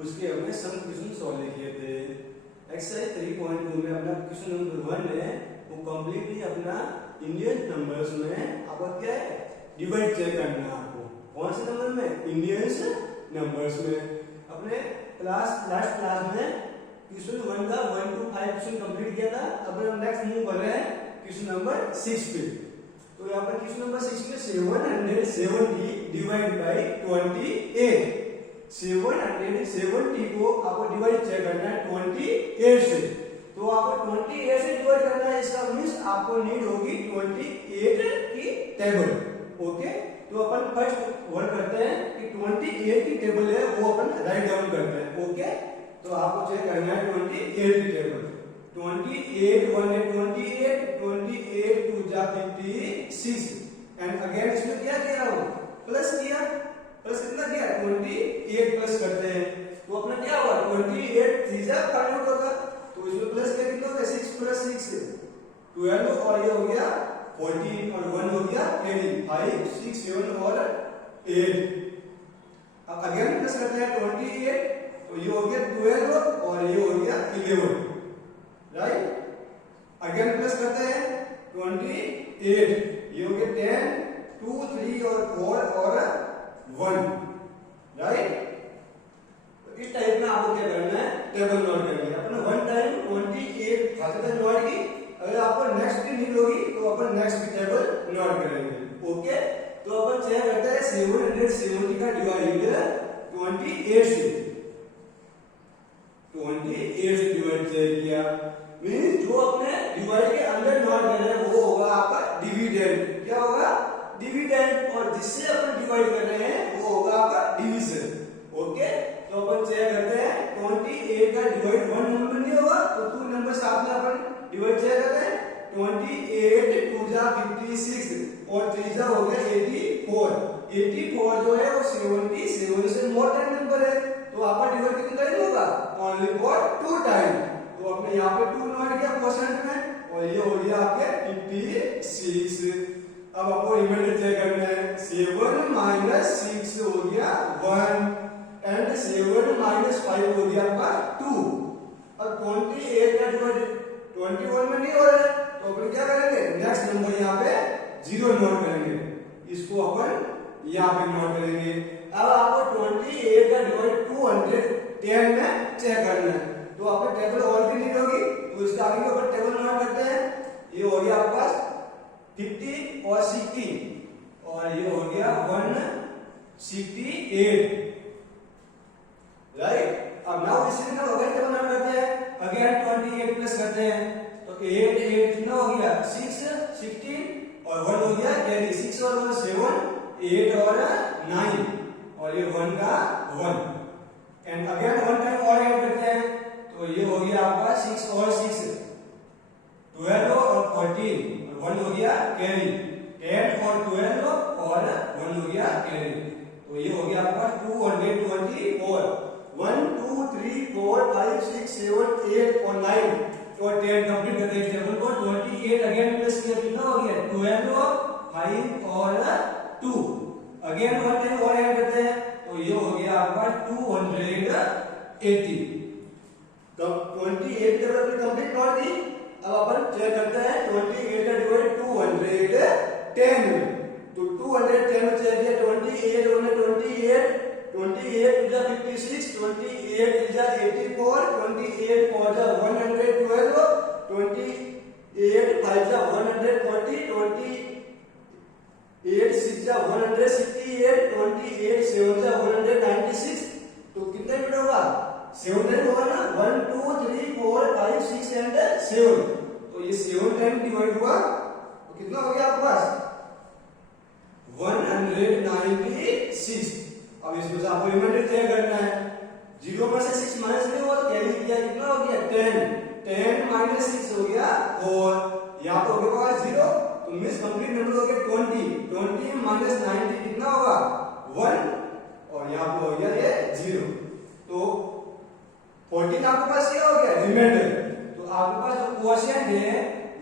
उसके हमने some question solve किए थे। एक्सरसाइज 3.2 में अपना क्वेश्चन नंबर 1 है वो कंप्लीटली अपना इंडियन नंबर्स में आपको क्या है डिवाइड चेक करना है आपको। कौन से नंबर में? इंडियंस नंबर्स में। अपने लास्ट क्लास में क्वेश्चन 1 का 1 to 5 क्वेश्चन कंप्लीट किया था। अब हम नेक्स्ट मूव कर रहे हैं क्वेश्चन नंबर 6 पे। तो यहाँ पर क्वेश्चन नंबर 6 में 770 डिवाइड बाई 28। 770 को आपको डिवाइड चेक करना है 28 से। तो आपको 28 से डिवाइड करना है, इसका मींस आपको नीड होगी 28 की टेबल। ओके, तो अपन फर्स्ट वर्क करते हैं कि 28 की टेबल है वो अपन राइट डाउन करते हैं। ओके, तो आपको चेक करना है 28 की टेबल। 28 1 है 28, 28 2 जा 56 एंड अगेन इसमें क्या किया हो प्लस किया। प्लस कितना किया 28 प्लस करते हैं तो अपना क्या होगा 28 3 जा 5 होगा। तो इसमें प्लस क्या कितना होगा 6 प्लस 6 12 और ये हो गया 14 और 1 हो गया 18 5 6 7 और 8। अब अगेन प्लस करते हैं 28 तो ये हो गया 12 और ये हो गया 11 राइट। अगेन प्लस करते हैं 28 ये हो गया 10 2 3 और 4 और 1 राइट। तो इस टाइप में आपको क्या करना है टेबल नोट करनी है। अपने 1 टाइम 28 खाते तक नोट की। अगर आपको नेक्स्ट की नीड होगी तो अपन नेक्स्ट की टेबल नोट करेंगे। ओके, तो अपन चेक करते हैं 770 का डिवाइड 28 से। 28 से डिवाइड किया मींस जो अपने डिवाइड के अंदर नोट कर रहे हैं वो होगा आपका डिविडेंड। क्या होगा डिविडेंड। और जिससे अपन डिवाइड कर रहे हैं वो होगा आपका डिवीजन। ओके, तो अपन चेक करते हैं 28 का डिवाइड 1 नंबर नहीं होगा तो 2 नंबर साथ में अपन डिवाइड चेक करते हैं। 28 2 जा 56 और 3 जा हो गया 84। 84 जो है वो 77 से मोर देन नंबर है तो आपका डिवाइड कितना टाइम होगा ओनली फॉर 2 टाइम। तो आपने यहाँ पे 2 नोट किया परसेंट में और ये हो गया आपके 56। अब आपको रिमाइंडर चेक करना है 7 माइनस 6 हो गया 1 एंड 7 माइनस 5 हो गया आपका 2। अब 28 का डिवाइड 21 में नहीं हो रहा है तो अपन क्या करेंगे नेक्स्ट नंबर यहाँ पे 0 नोट करेंगे, इसको अपन यहाँ पे नोट करेंगे। अब आपको 28 का डिवाइड 210 में चेक करना है तो आपको टेबल और भी नीड होगी तो इसके आगे अपन टेबल नोट करते हैं। ये हो गया आपके पास 50 और 60 और ये हो गया 168 राइट। अब नाउ इसी में अगेन टेबल नोट करते हैं। अगेन 28 प्लस करते हैं तो 8 8 कितना हो गया 6 16 और 1 हो गया कैरी 6 और 1 7 8 और 9 और ये 1 का 1 एंड अगेन 1 टाइम और ऐड करते हैं तो ये हो गया आपका 6 और 6 12 और 14 और 1 हो गया कैरी 10 और 12 और 1 हो गया कैरी। तो ये हो गया आपका 224 1 2 3 4 5 6 7 8 और 9 और 10 कंप्लीट करते हैं टेबल को। 28 अगेन प्लस किया कितना हो गया 12 5 और 2 अगेन 1 टाइम और ऐड करते हैं तो ये हो गया आपका 280। तो 28 टेबल अपनी कंप्लीट कर दी। अब अपन चेक करते हैं 28 का डिवाइड 210 तो 210 में चेक किया 28 1 28 28 जा 56 28 जा 84 28 4 जा 112 28 5 जा 140 28 6 जा 168 28 7 जा 196 तो कितना मिनट होगा 7 टाइम होगा ना 1 2 3 4 5 6 एंड 7 तो ये 7 टाइम डिवाइड हुआ तो कितना हो गया आपके पास 196। अब इसमें से आपको रिमाइंडर चेक करना है 0 में से 6 माइनस नहीं हुआ तो कैरी किया कितना हो गया 10 माइनस 6 हो गया और यहाँ पे हो गया 0 तो मिस कंप्लीट नंबर हो गया 20 माइनस 90 कितना होगा 1 और यहाँ पे हो गया ये 0 तो 14 आपके पास क्या हो गया रिमाइंडर। तो आपके पास जो क्वोशिएंट है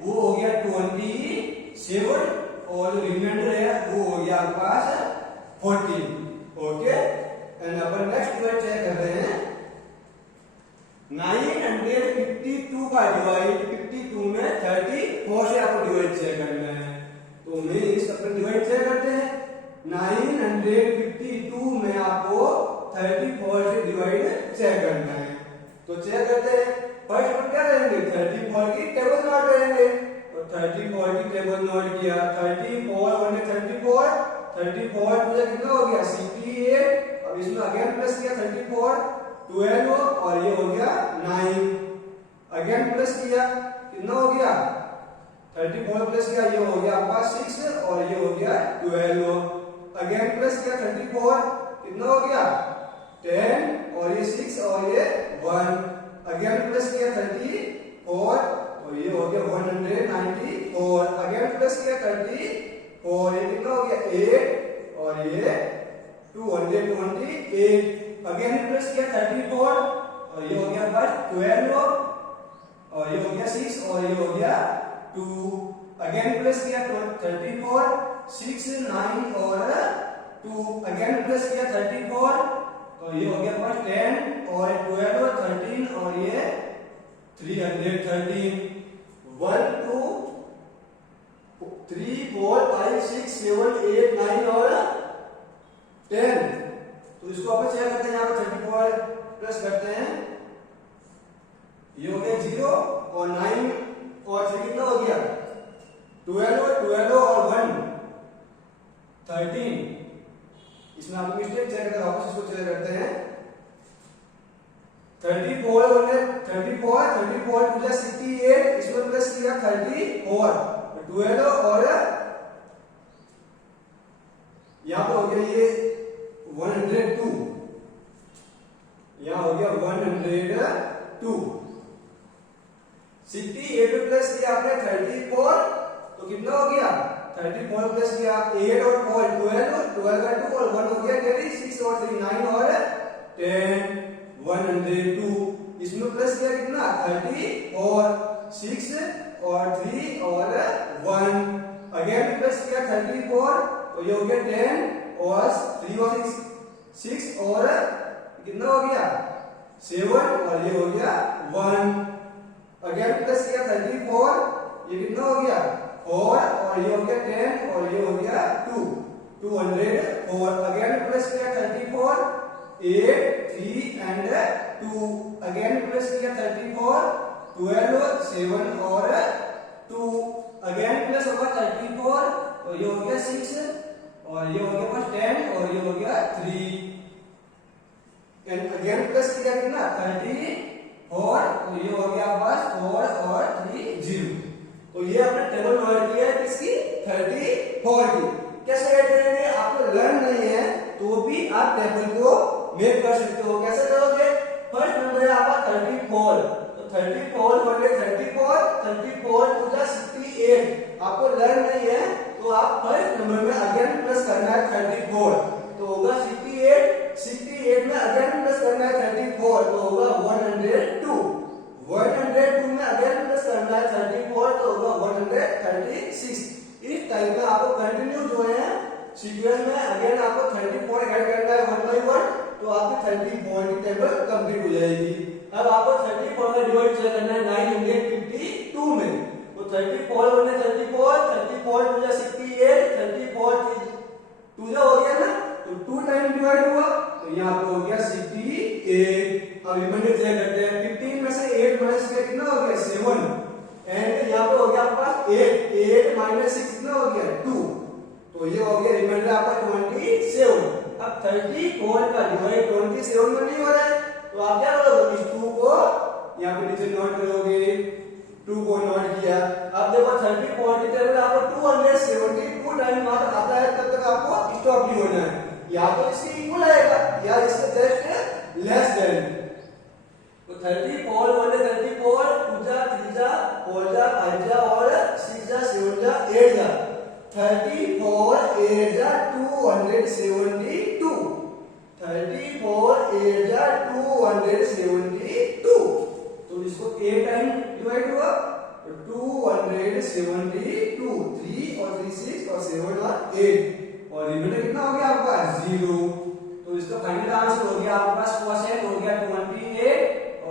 वो हो गया 27 और जो रिमाइंडर है वो हो गया आपके पास 14। ओके एंड अपन नेक्स्ट डिवाइड चेक कर रहे हैं 952 का डिवाइड 52 में 34 से आपको डिवाइड चेक करना है। तो मैं इस अपन डिवाइड चेक करते हैं। 952 में आपको 34 से डिवाइड चेक करना है। तो चेक करते हैं। फर्स्ट अपन क्या करेंगे, 34 की टेबल नोट करेंगे। तो 34 की टेबल नोट किया। 34 1 34, 34 टू कितना हो गया 68। अब इसमें अगेन प्लस किया 34 12 और ये हो गया 9। अगेन प्लस किया कितना हो गया 34 प्लस किया, ये हो गया आपका 6 और ये हो गया 12। अगेन प्लस किया 34 कितना हो गया 10 और ये 6 और ये 1। अगेन प्लस किया 34 और ये हो गया 194। अगेन प्लस किया 34 ये कितना हो गया 8 और ये 228। अगेन प्लस किया 34 और ये हो गया बस 12 और ये हो गया 6 और ये हो गया 2। अगेन प्लस किया 34 6 9 और 2। अगेन प्लस किया 34 तो ये हो गया बस 10 और 12 13 और ये 313। 1 2 3 4 5 6 7 8 9 और 10। तो इसको अपन चेक करते हैं। यहाँ पर 34 प्लस करते हैं, ये हो गया 0 और 9 और 3 कितना हो गया 12 और 1 13। इसमें आपको मिस्टेक चेक करते हैं, वापस इसको चेक करते हैं। 34 टू 68, इसमें प्लस किया 34 12 और यहाँ पर हो गया ये 102, यहां हो गया 102। 68 पे प्लस किया आपने 34 तो कितना हो गया 34 प्लस किया 8 और 4 12 का 2 और 1 हो गया कैरी 6 और 3 9 और 10 102। इसमें प्लस किया कितना 34 6 और 3 और 1। अगेन प्लस किया 34 तो ये हो गया 10 और 3 और 6 और कितना हो गया 7 और ये हो गया 1। अगेन प्लस किया 34 ये कितना हो गया 4 और ये हो गया 10 और ये हो गया 2 204। अगेन प्लस किया 34 8 3 एंड 2। अगेन प्लस किया 34 12 7 और 2। अगेन प्लस होगा 34 तो ये हो गया 6 और ये हो गया बस 10 और ये हो गया 3। एंड अगेन प्लस किया कितना 34 तो ये हो गया बस 4 और 3 0। तो ये आपने टेबल नोट किया है किसकी 34 की। कैसे ऐड करेंगे, आपको लर्न नहीं है तो भी आप टेबल को मेक कर सकते हो। कैसे करोगे, फर्स्ट नंबर है आपका 34 तो 34 बटे 34 टू 68। आपको लर्न नहीं है तो आप फर्स्ट नंबर में अगेन प्लस करना है 34 तो होगा 68 में अगेन प्लस करना है 34 तो होगा 102 में अगेन प्लस करना है 34 तो होगा 136। इस टाइप में आपको कंटिन्यू जो है सीक्वेंस में अगेन आपको 34 ऐड करना है 1 बाय 1 तो आपकी 34 की टेबल कंप्लीट हो जाएगी। अब आपको 34 का डिवाइड करना है 952 में। तो 34 बने 34 टू 68 34 टू हो गया ना तो 2 टाइम डिवाइड हुआ तो यहाँ पे हो गया 68। अब रिमाइंडर चेक करते हैं। 15 में से 8 माइनस किया कितना हो गया 7 एंड यहाँ पे हो गया आपका 8 माइनस 6 कितना हो गया 2 तो ये हो गया रिमाइंडर आपका 27। अब 34 का डिवाइड 27 में नहीं हो रहा है तो आप क्या करोगे, इस 2 को यहाँ पे नीचे नोट करोगे। 2 को नोट किया। अब देखो 34 की टेबल आपको 272 टाइम मात्र आता है तब तक आपको स्टॉप नहीं होना है। या तो इसके इक्वल आएगा या इसके जस्ट लेस देन। तो 34 बटे 34 2 जा 3 जा 4 जा 5 जा और 6 जा 7 जा 8 जा 34 8 जा 272 34 8 जा 272 तो इसको 8 टाइम डिवाइड हुआ तो 272 3 और 3 6 और 7 और 8 और रिमाइंडर कितना हो गया आपका 0। तो इसका फाइनल आंसर हो गया आपके पास क्वेश्चन हो गया 28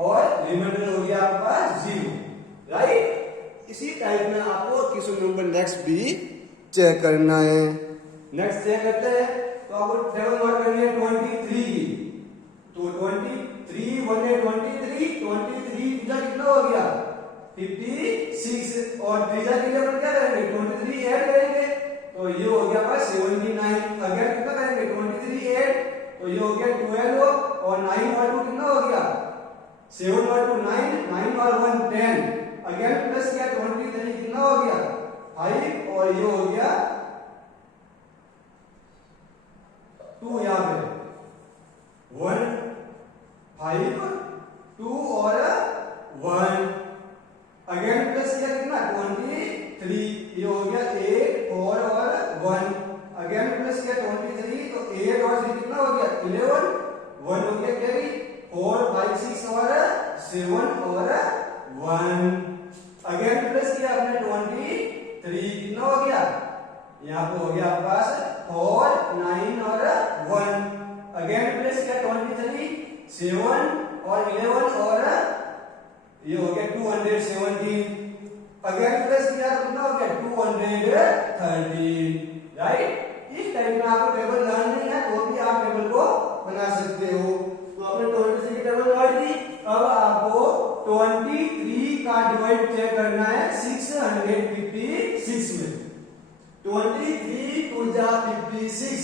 और रिमाइंडर हो गया आपके पास 0, राइट। इसी टाइप में आपको क्वेश्चन नंबर नेक्स्ट भी चेक करना है। नेक्स्ट चेक करते हैं, तो आपको टेबल नोट करनी है 23 की। तो 23 1 है 23 का कितना हो गया 56, और त्रीजा के लिए अपन क्या करेंगे 23 ऐड करेंगे, तो ये हो गया पास 79। अगर कितना करेंगे 23 ऐड, तो ये हो गया 12, और 9 और 2 कितना हो गया 7 और 2 9, 9 और 1 10। अगेन प्लस किया 23 कितना हो गया 5, और ये हो गया 2, यहाँ पे 1 5 2 और 1। अगेन प्लस किया कितना 23, ये हो गया 8 4 और 1। अगेन प्लस किया 23, तो 8 और 3 कितना हो गया 11, 1 हो गया कैरी, 4 5 6 और 7 और 1। अगेन प्लस किया आपने 23, कितना हो गया यहाँ पे हो गया आपके पास 4 9 और 1। अगेन प्लस किया 23 7 और 11 और ये हो गया 217। अगेन प्लस किया तो कितना हो गया 213, राइट। इस टाइप में आपको टेबल लर्न नहीं है तो भी आप टेबल को बना सकते हो। तो आपने 23 की टेबल लर्न दी, अब आपको 23 का डिवाइड चेक करना है 656 में। 23 2 जा 56,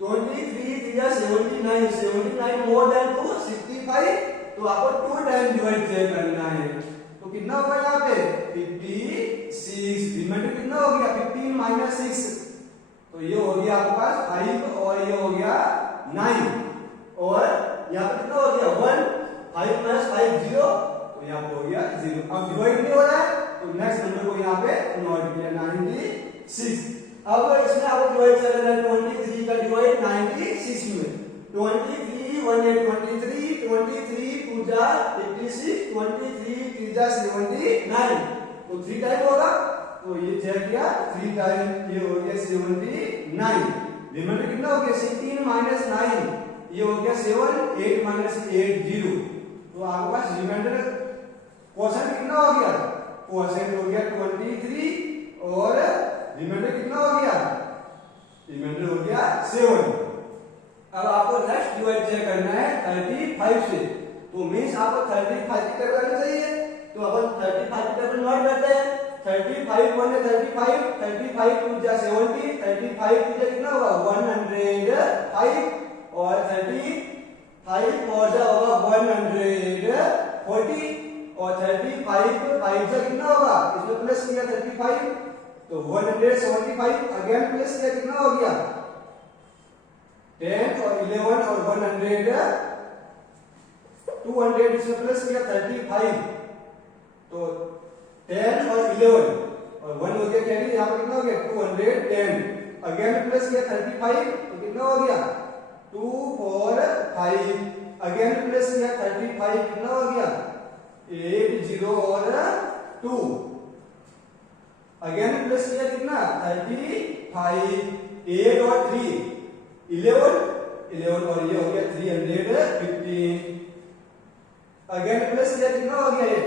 23 3 जा 79, 79 मोर देन 2 65, तो आपको 2 टाइम डिवाइड चेक करना है। तो कितना होगा यहाँ पे 56, रिमाइंडर कितना हो गया 15 माइनस 6, तो ये हो गया आपके पास 5, और ये हो गया 9, और यहाँ पे कितना हो गया 1, 5 प्लस 5 0, तो यहाँ पे हो गया 0। अब डिवाइड नहीं हो रहा है, तो नेक्स्ट नंबर को यहाँ पे नोट किया 96। अब इसमें आपको डिवाइड करना है 23 का डिवाइड 96 में। 23 1 है 23, 23 2 जा 56, 23 3 जा 79, तो 3 टाइम होगा, तो ये चेक किया 3 टाइम, ये हो गया 79। रिमाइंडर कितना हो गया 16 माइनस 9, ये हो गया 7, 8 माइनस 8 0, तो आपके पास रिमाइंडर क्वोशंट कितना हो गया, क्वोशंट हो गया 23, और रिमाइंडर कितना हो गया, रिमाइंडर हो गया 7। अब आपको नेक्स्ट डिवाइड चेक करना है 35 से, तो मींस आपको 35 की टेबल आनी चाहिए, तो अपन 35 की टेबल नोट करते हैं। 35 1 है 35, 35 2 जा 70, 35 2 जा कितना होगा 105, और 35 4 जा होगा 140, और 35 5 जा कितना होगा, इसमें प्लस किया 35, तो 175। अगेन प्लस किया कितना हो गया 10 और 11 और 100, 200 इसमें प्लस किया 35, तो 10 और 11 और 1 हो गया कैरी, यहाँ पे कितना हो गया 210। अगेन प्लस किया 35, तो कितना हो गया 2 4 5। अगेन प्लस किया 35, कितना हो गया 8 0 और 2। अगेन प्लस किया कितना 35, 8 और 3 11, 11 और ये हो गया 315। अगेन प्लस किया कितना हो गया ये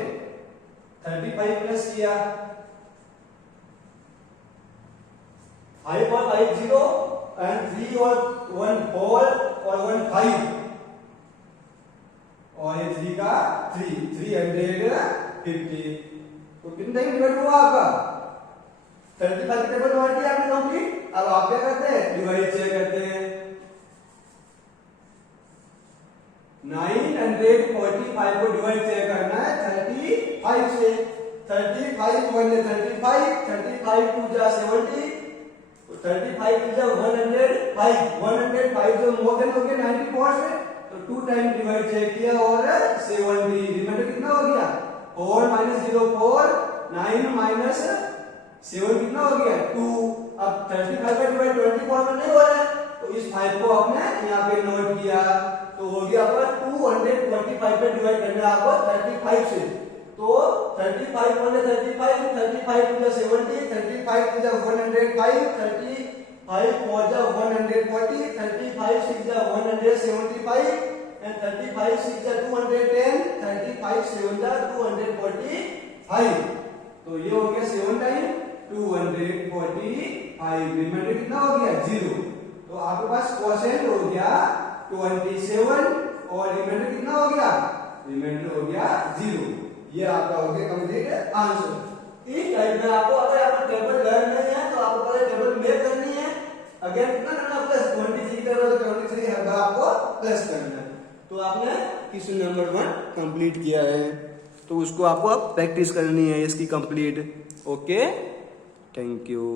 35 प्लस किया 5 और 5 0, एंड 3 और 1 4 और 1 5, और ये 3 का 350। तो कितना ही डिवाइड हुआ आपका 35 की टेबल नोट किया आपने कंप्लीट। अब आप क्या करते हैं डिवाइड चेक करते हैं। 945 को डिवाइड चेक करना है 35 से। 35 1 है 35, 35 2 जा 70, 35 2 जा 105, 105 जो मोर देन हो गया 94 से, तो 2 टाइम डिवाइड चेक किया और 70। रिमाइंडर कितना हो गया 4 माइनस 0 4, 9 माइनस 7 कितना हो गया 2। अब 35 का डिवाइड 24 में नहीं हो रहा है, तो इस 5 को आपने यहाँ पे नोट किया, तो हो गया आपका 225 पे डिवाइड करना है आपको 35 से। तो 35 1 35, 35 2 70, 35 2 105, 35 4 140, 35 6 175, and 35 6 are 210, 35 7 are 245. तो ये हो गया 7 टाइम 245, रिमाइंडर कितना हो गया 0। तो आपके पास क्वोशिएंट हो गया 27 और रिमाइंडर कितना हो गया, रिमाइंडर हो गया 0। ये आपका हो गया कंप्लीट आंसर। ठीक है, मैं आपको अगर आपको टेबल लर्न नहीं है तो आपको पहले टेबल मेक करनी है, अगेन कितना करना प्लस 23 टेबल तो 23 हर बार आपको प्लस करना है। तो आपने क्वेश्चन नंबर 1 कंप्लीट किया है, तो उसको आपको अब प्रैक्टिस करनी है इसकी कंप्लीट। Okay, thank you.